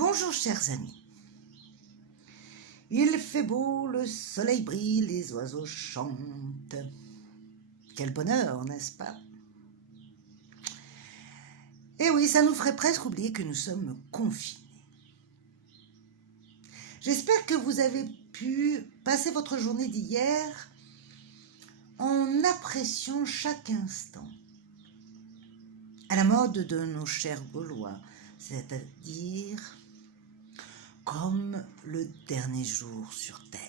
Bonjour chers amis. Il fait beau, le soleil brille, les oiseaux chantent. Quel bonheur, n'est-ce pas? Eh oui, ça nous ferait presque oublier que nous sommes confinés. J'espère que vous avez pu passer votre journée d'hier en appréciant chaque instant, à la mode de nos chers Gaulois, c'est-à-dire comme le dernier jour sur terre.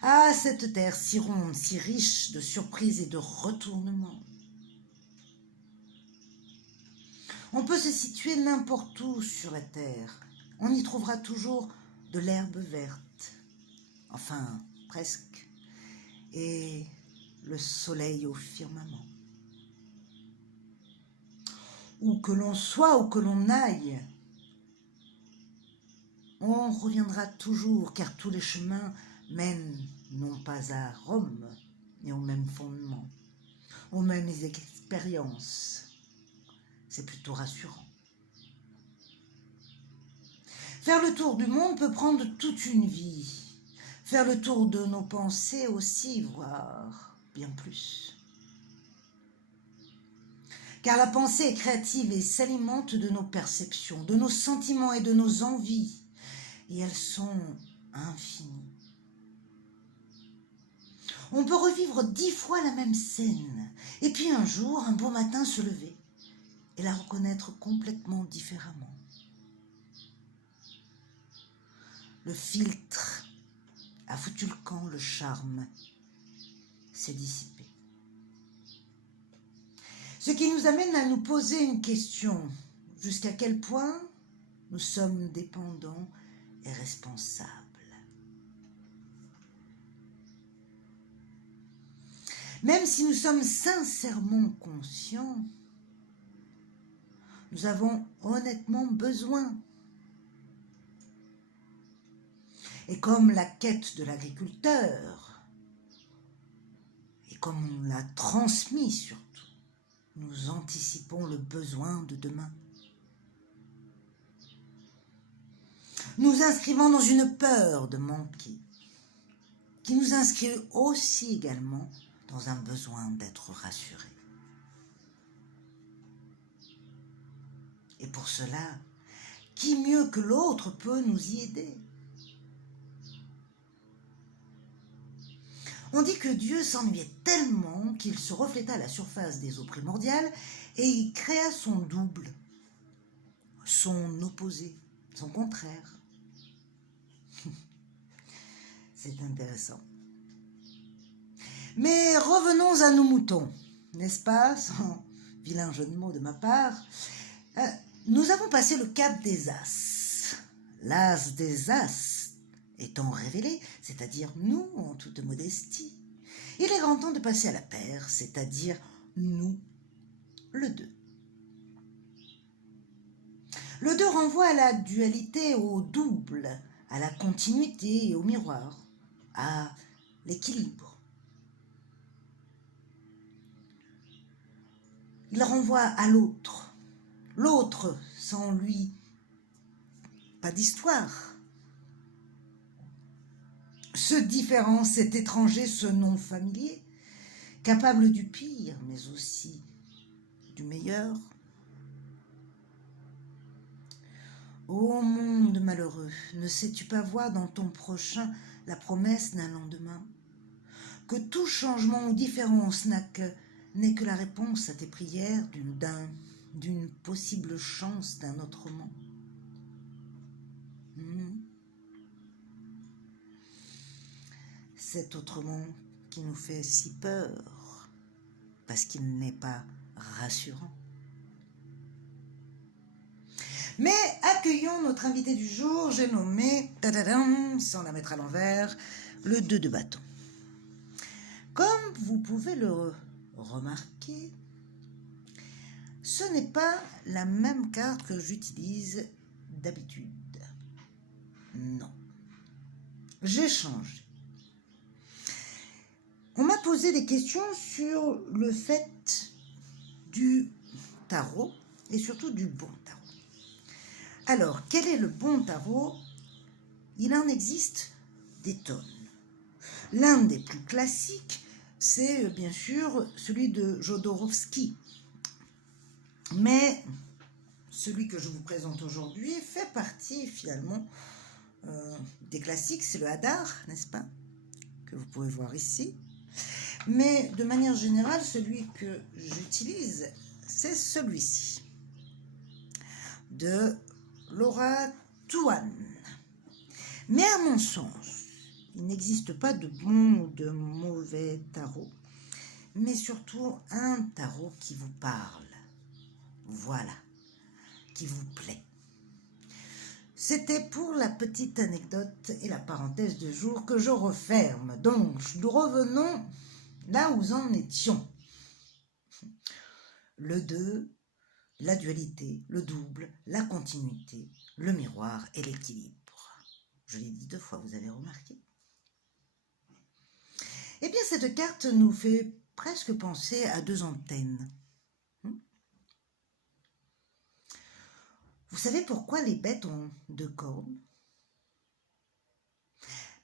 Ah, cette terre si ronde, si riche de surprises et de retournements. On peut se situer n'importe où sur la terre. On y trouvera toujours de l'herbe verte, enfin presque, et le soleil au firmament. Où que l'on soit, où que l'on aille, on reviendra toujours, car tous les chemins mènent non pas à Rome, mais au même fondement, aux mêmes expériences. C'est plutôt rassurant. Faire le tour du monde peut prendre toute une vie. Faire le tour de nos pensées aussi, voire bien plus. Car la pensée est créative et s'alimente de nos perceptions, de nos sentiments et de nos envies. Et elles sont infinies. On peut revivre 10 fois la même scène, et puis un jour, un beau matin, se lever et la reconnaître complètement différemment. Le filtre a foutu le camp, le charme s'est dissipé. Ce qui nous amène à nous poser une question. Jusqu'à quel point nous sommes dépendants et responsables? Même si nous sommes sincèrement conscients, nous avons honnêtement besoin. Et comme la quête de l'agriculteur, et comme on l'a transmis surtout, nous anticipons le besoin de demain. Nous inscrivons dans une peur de manquer, qui nous inscrit aussi également dans un besoin d'être rassuré. Et pour cela, qui mieux que l'autre peut nous y aider? On dit que Dieu s'ennuyait tellement qu'il se refléta à la surface des eaux primordiales et y créa son double, son opposé, son contraire. C'est intéressant. Mais revenons à nos moutons, n'est-ce pas, sans vilain jeu de mots de ma part. Nous avons passé le cap des As. L'As des As étant révélé, c'est-à-dire nous en toute modestie. Il est grand temps de passer à la paire, c'est-à-dire nous, le 2. Le 2 renvoie à la dualité, au double, à la continuité et au miroir, à l'équilibre. Il renvoie à l'autre. L'autre, sans lui, pas d'histoire. Ce différent, cet étranger, ce non familier, capable du pire, mais aussi du meilleur. Ô monde malheureux, ne sais-tu pas voir dans ton prochain la promesse d'un lendemain? Que tout changement ou différence n'est que la réponse à tes prières d'une possible chance d'un autrement. Cet autrement qui nous fait si peur, parce qu'il n'est pas rassurant. Mais accueillons notre invité du jour, j'ai nommé, sans la mettre à l'envers, le 2 de bâton. Comme vous pouvez le remarquer, ce n'est pas la même carte que j'utilise d'habitude. Non, j'ai changé. On m'a posé des questions sur le fait du tarot et surtout du bon tarot. Alors, quel est le bon tarot? Il en existe des tonnes. L'un des plus classiques, c'est bien sûr celui de Jodorowsky. Mais celui que je vous présente aujourd'hui fait partie finalement des classiques, c'est le Hadar, n'est-ce pas? Que vous pouvez voir ici. Mais de manière générale, celui que j'utilise, c'est celui-ci, de Laura Tuan. Mais à mon sens, il n'existe pas de bon ou de mauvais tarot, mais surtout un tarot qui vous parle, voilà, qui vous plaît. C'était pour la petite anecdote et la parenthèse de jour que je referme. Donc, nous revenons là où nous en étions. Le 2, la dualité, le double, la continuité, le miroir et l'équilibre. Je l'ai dit 2 fois, vous avez remarqué? Eh bien, cette carte nous fait presque penser à 2 antennes. Vous savez pourquoi les bêtes ont 2 cornes?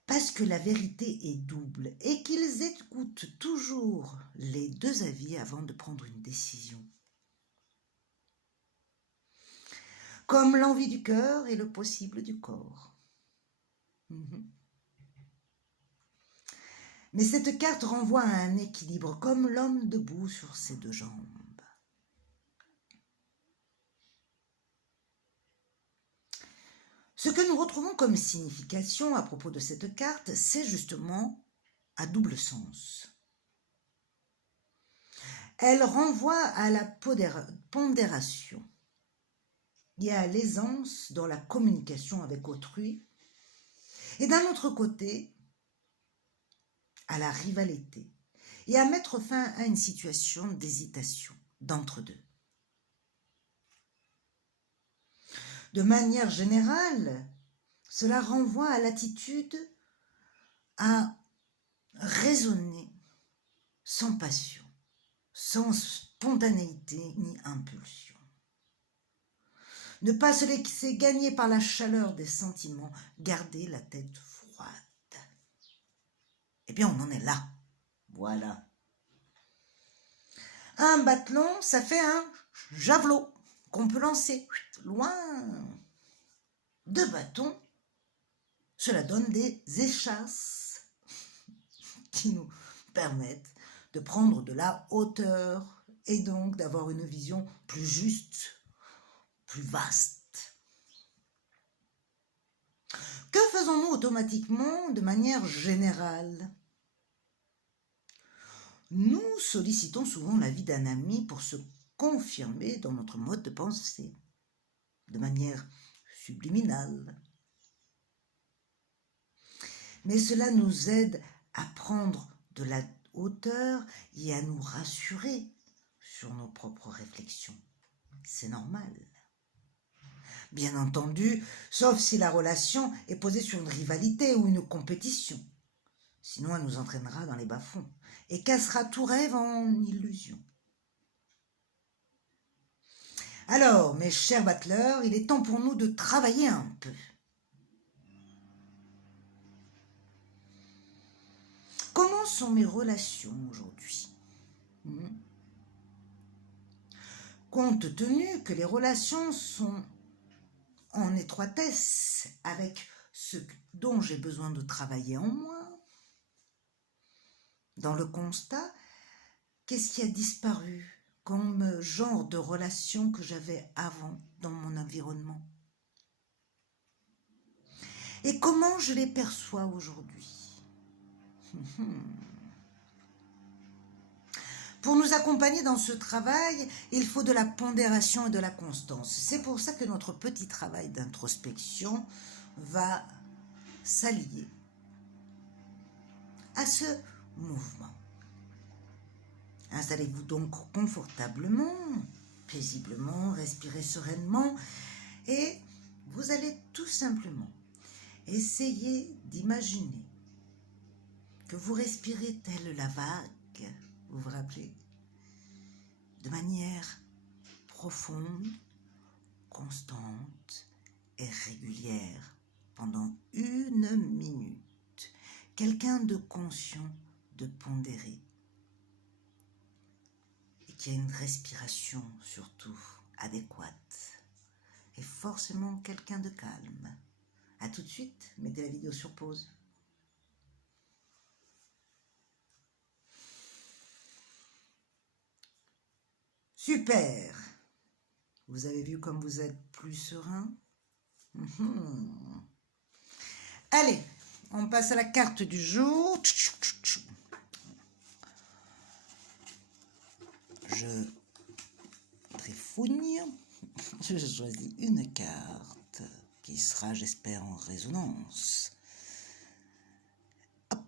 Parce que la vérité est double et qu'ils écoutent toujours les 2 avis avant de prendre une décision. Comme l'envie du cœur et le possible du corps. Mais cette carte renvoie à un équilibre, comme l'homme debout sur ses 2 jambes. Ce que nous retrouvons comme signification à propos de cette carte, c'est justement à double sens. Elle renvoie à la pondération et à l'aisance dans la communication avec autrui, et d'un autre côté, à la rivalité, et à mettre fin à une situation d'hésitation d'entre-deux. De manière générale, cela renvoie à l'attitude à raisonner sans passion, sans spontanéité ni impulsion. Ne pas se laisser gagner par la chaleur des sentiments, garder la tête froide. Eh bien, on en est là. Voilà. Un batelon, ça fait un javelot qu'on peut lancer loin. 2 bâtons, cela donne des échasses qui nous permettent de prendre de la hauteur et donc d'avoir une vision plus juste, plus vaste. Que faisons-nous automatiquement de manière générale? Nous sollicitons souvent l'avis d'un ami pour se confirmer dans notre mode de pensée, de manière subliminale. Mais cela nous aide à prendre de la hauteur et à nous rassurer sur nos propres réflexions. C'est normal. Bien entendu, sauf si la relation est posée sur une rivalité ou une compétition. Sinon, elle nous entraînera dans les bas-fonds et cassera tout rêve en illusion. Alors, mes chers battleurs, il est temps pour nous de travailler un peu. Comment sont mes relations aujourd'hui? Compte tenu que les relations sont en étroitesse avec ce dont j'ai besoin de travailler en moi, dans le constat, qu'est-ce qui a disparu comme genre de relation que j'avais avant dans mon environnement? Et comment je les perçois aujourd'hui? Pour nous accompagner dans ce travail, il faut de la pondération et de la constance. C'est pour ça que notre petit travail d'introspection va s'allier à ce mouvement. Installez-vous donc confortablement, paisiblement, respirez sereinement et vous allez tout simplement essayer d'imaginer que vous respirez telle la vague, vous vous rappelez, de manière profonde, constante et régulière pendant 1 minute. Quelqu'un de conscient, de pondéré et qui a une respiration surtout adéquate. Et forcément quelqu'un de calme. À tout de suite, mettez la vidéo sur pause. Super! Vous avez vu comme vous êtes plus serein? Allez, on passe à la carte du jour. Je trifouille. Je choisis une carte qui sera, j'espère, en résonance. Hop.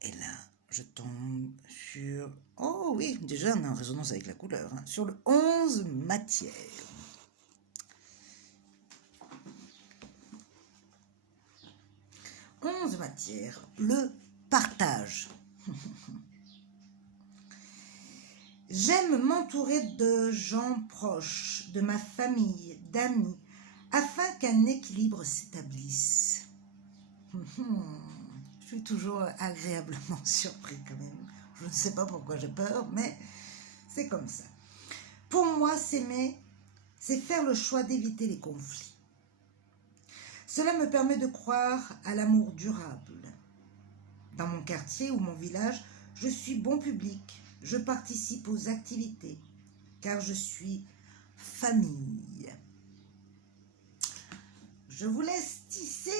Et là, je tombe sur... Oh oui, déjà, on est en résonance avec la couleur. Hein, sur le 11 matière. Matière, le partage. J'aime m'entourer de gens proches, de ma famille, d'amis, afin qu'un équilibre s'établisse. Je suis toujours agréablement surpris quand même. Je ne sais pas pourquoi j'ai peur, mais c'est comme ça. Pour moi, s'aimer, c'est faire le choix d'éviter les conflits. Cela me permet de croire à l'amour durable. Dans mon quartier ou mon village, je suis bon public. Je participe aux activités, car je suis famille. Je vous laisse tisser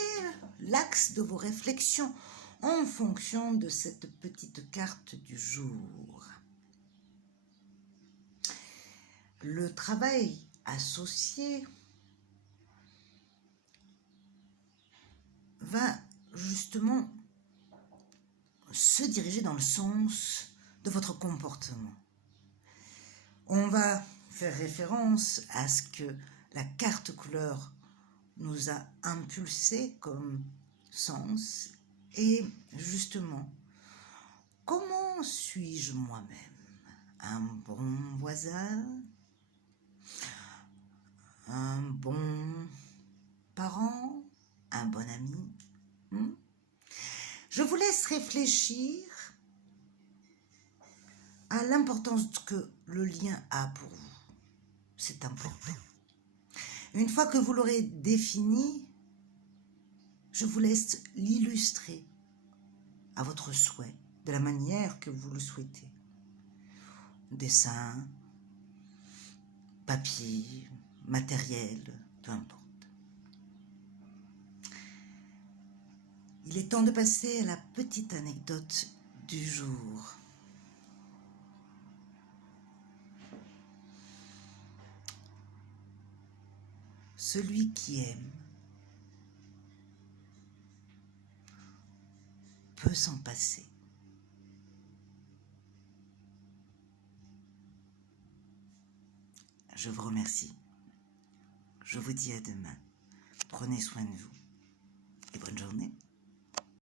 l'axe de vos réflexions en fonction de cette petite carte du jour. Le travail associé va justement se diriger dans le sens de votre comportement. On va faire référence à ce que la carte couleur nous a impulsé comme sens et justement, comment suis-je moi-même? Un bon voisin? Un bon parent? Un bon ami? Je vous laisse réfléchir à l'importance que le lien a pour vous. C'est important. Une fois que vous l'aurez défini, je vous laisse l'illustrer à votre souhait, de la manière que vous le souhaitez. Dessin, papier, matériel, peu importe. Il est temps de passer à la petite anecdote du jour. Celui qui aime peut s'en passer. Je vous remercie. Je vous dis à demain. Prenez soin de vous et bonne journée.